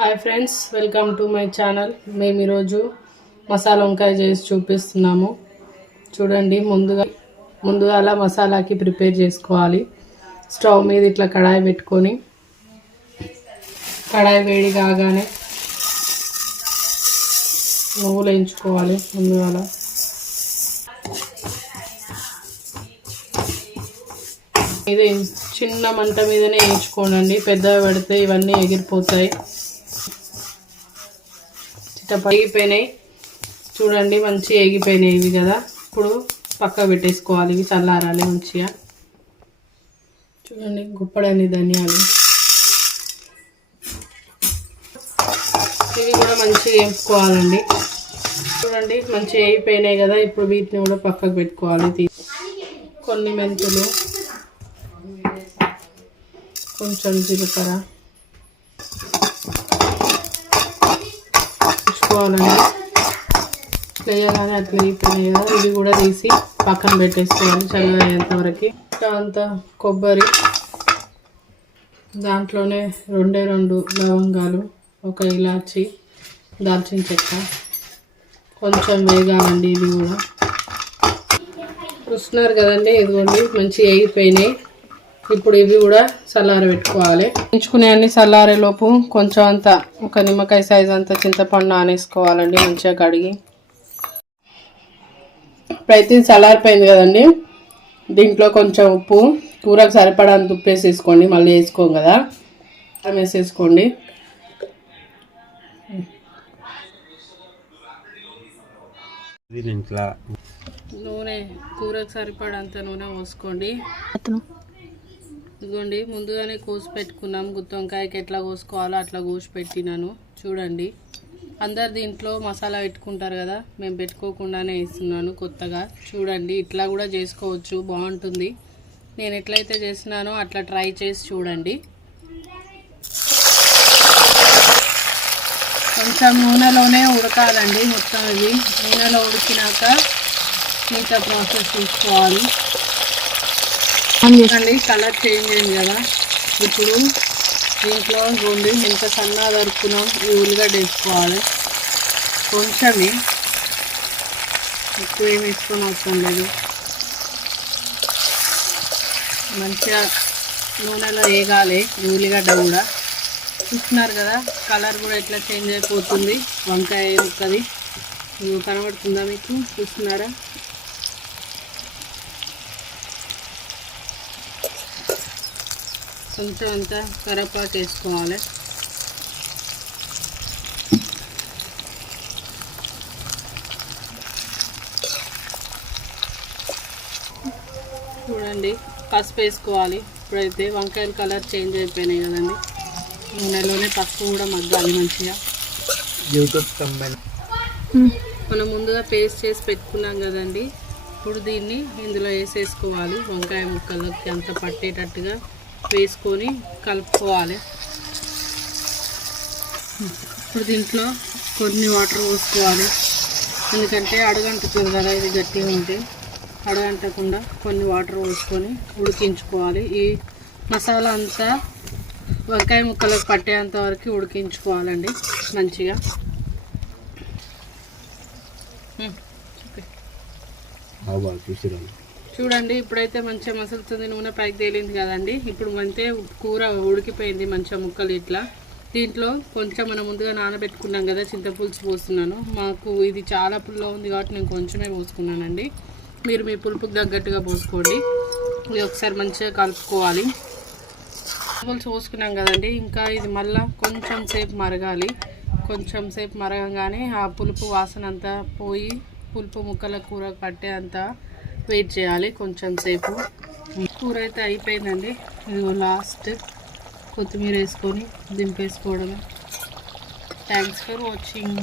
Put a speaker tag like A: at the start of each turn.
A: Hi friends welcome to my channel. మేము ఈరోజు మసాలా వంకాయ చేసి చూపిస్తున్నాము. చూడండి ముందుగా ముందుగా అలా మసాలాకి ప్రిపేర్ చేసుకోవాలి. స్టవ్ మీద ఇట్లా కడాయి పెట్టుకొని కడాయి వేడి కాగానే నువ్వులు వేయించుకోవాలి ముందుగా అలా. ఇది చిన్న మంట మీదనే వేయించుకోనండి. పెద్దగా పెడితే ఇవన్నీ ఎగిరిపోతాయి. ఎగిపోయినాయి చూడండి మంచిగా ఎగిపోయినాయి ఇవి కదా. ఇప్పుడు పక్క పెట్టేసుకోవాలి ఇవి చల్లారాలి మంచిగా. చూడండి గుప్పడని ధనియాలు. ఇవి కూడా మంచిగా వేసుకోవాలండి చూడండి మంచిగా అయిపోయినాయి కదా. ఇప్పుడు వీటిని కూడా పక్కకు పెట్టుకోవాలి కొన్ని మెంతులు కొంచెం జీలకర్ర. ఉంచుకోవాలండి వేయగానే అట్లా అయిపోయినాయి కదా ఇవి కూడా తీసి పక్కన పెట్టేసుకోవాలి చల్లగా అయ్యేంత వరకు అంత కొబ్బరి దాంట్లోనే రెండే రెండు లవంగాలు ఒక ఇలాచి దాల్చిన చెక్క. కొంచెం వేగాలండి ఇది కూడా. చూస్తున్నారు కదండి ఇదిగోండి మంచి అయిపోయినాయి. ఇప్పుడు ఇవి కూడా చల్లార పెట్టుకోవాలి. ఎంచుకునే అన్ని చల్లారే లోపు కొంచెం అంత ఒక నిమ్మకాయ సైజ్ అంత చింతపండు నానేసుకోవాలండి మంచిగా కడిగి. ఇప్పుడైతే చల్లారిపోయింది కదండి. దీంట్లో కొంచెం ఉప్పు కూరకు సరిపడంత ఉప్పు వేసేసుకోండి మళ్ళీ వేసుకోం కదా. అవి వేసేసుకోండి. నూనె కూరకు సరిపడంత నూనె పోసుకోండి. ఇదిగోండి ముందుగానే కోసి పెట్టుకున్నాం. గుత్తి వంకాయకి ఎట్లా కోసుకోవాలో అట్లా కోసి పెట్టినాను. చూడండి అందరు దీంట్లో మసాలా పెట్టుకుంటారు కదా మేము పెట్టుకోకుండానే వేస్తున్నాను కొత్తగా. చూడండి ఇట్లా కూడా చేసుకోవచ్చు బాగుంటుంది. నేను ఎట్లయితే చేసినానో అట్లా ట్రై చేసి చూడండి. కొంచెం నూనెలోనే ఉడకాలండి మొత్తం ఇది. నూనెలో ఉడికినాక మిగతా ప్రాసెస్ చూసుకోవాలి. చూడండి కలర్ చేంజ్ అయింది కదా. ఇప్పుడు దీంట్లో రెండు ఇంత సన్నగా దొరుకుతున్నాం ఈ ఉల్లిగడ్డ వేసుకోవాలి. కొంచెమే ఎక్కువ ఏమి వేసుకొని అవసరం లేదు. మంచిగా నూనెలో వేగాలి ఈ ఉల్లిగడ్డ కూడా. చూస్తున్నారు కదా కలర్ కూడా ఎట్లా చేంజ్ అయిపోతుంది? వంకాయ ముక్కది. కనబడుతుందా మీకు? చూస్తున్నారా? కొంచెం అంతా కరపాకు వేసుకోవాలి. చూడండి పసుపు వేసుకోవాలి. ఇప్పుడైతే వంకాయల కలర్ చేంజ్ అయిపోయినాయి కదండి. నూనెలోనే పసుపు కూడా మగ్గాలి మంచిగా. మనం ముందుగా పేస్ట్ చేసి పెట్టుకున్నాం కదండి. ఇప్పుడు దీన్ని ఇందులో వేసేసుకోవాలి. వంకాయ ముక్కలకి అంత పట్టేటట్టుగా వేసుకొని కలుపుకోవాలి. ఇప్పుడు దీంట్లో కొన్ని వాటర్ పోసుకోవాలి. ఎందుకంటే అడగంటుతుంది కదా ఇది గట్టిగా ఉంటే అడగంటకుండా కొన్ని వాటర్ పోసుకొని ఉడికించుకోవాలి. ఈ మసాలా అంతా వంకాయ ముక్కలకు పట్టేంత వరకు ఉడికించుకోవాలండి మంచిగా.
B: చూసిరాను
A: చూడండి ఇప్పుడైతే మంచిగా మసులుతుంది నూనె పైకి తేలింది కదండి. ఇప్పుడు మంతే కూర ఉడికిపోయింది మంచిగా ముక్కలు ఇట్లా. దీంట్లో కొంచెం మనం ముందుగా నానబెట్టుకున్నాం కదా చింతపులుసు పోస్తున్నాను. మాకు ఇది చాలా పుల్ల ఉంది కాబట్టి నేను కొంచెమే పోసుకున్నానండి. మీరు మీ పులుపుకి తగ్గట్టుగా పోసుకోండి. ఇది ఒకసారి మంచిగా కలుపుకోవాలి. పులుసు పోసుకున్నాం కదండి ఇంకా ఇది మళ్ళీ కొంచెం సేపు మరగాలి. కొంచెం సేపు మరగంగానే ఆ పులుపు వాసన అంతా పోయి పులుపు ముక్కల కూర పట్టే అంతా వెయిట్ చేయాలి కొంచెం సేపు. కూర అయితే అయిపోయిందండి. ఇదిగో లాస్ట్ కొత్తిమీర వేసుకొని దింపేసుకోవడమే. Thanks for watching